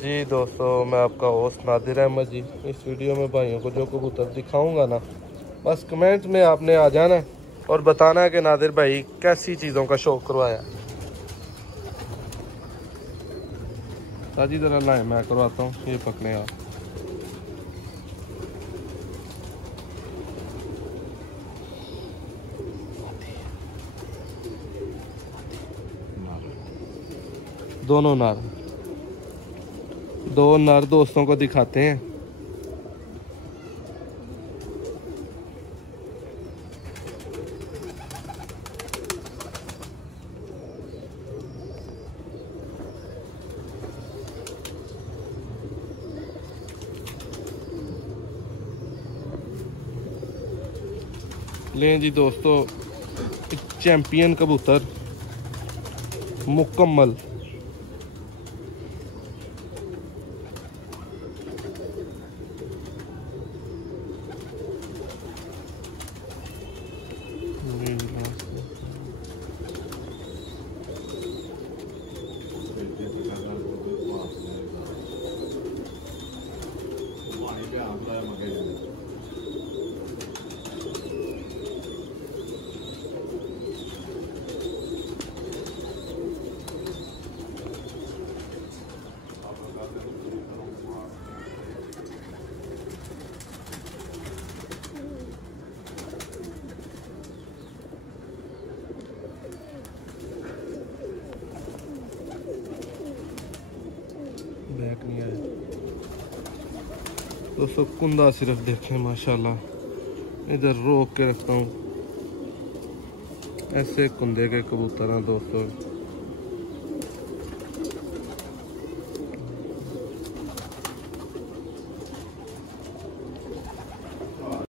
जी दोस्तों, मैं आपका होस्ट नादिर अहमद जी। इस वीडियो में भाइयों को जो कबूतर दिखाऊंगा ना, बस कमेंट में आपने आ जाना है और बताना है कि नादिर भाई कैसी चीज़ों का शौक करवाया। ताजी तरह लाए मैं करवाता हूँ, ये पकड़े आप। दोनों नर, दो नर दोस्तों को दिखाते हैं। लें जी दोस्तों, चैंपियन कबूतर मुकम्मल। बैक नहीं आया दोस्तों, कुंदा सिर्फ देखें माशाल्लाह। इधर रोक के रखता हूँ, ऐसे कुंदे के कबूतर हैं दोस्तों।